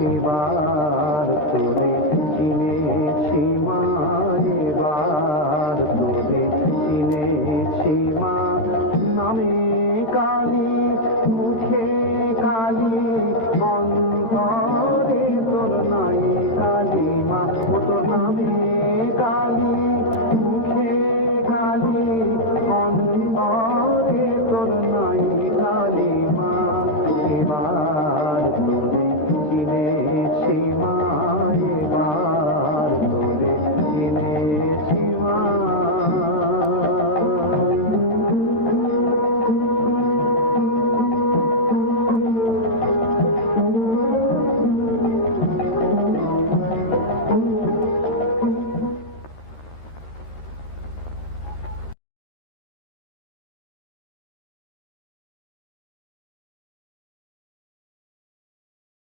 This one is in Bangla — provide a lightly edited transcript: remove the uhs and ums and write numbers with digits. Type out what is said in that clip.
এবার তোরে চিনেছি মা, এবার তোরে চিনেছি মা। নামে কালী, মুখে কালী, অন্তরে তোর নাই কালী মা। ও তোর নামে কালী,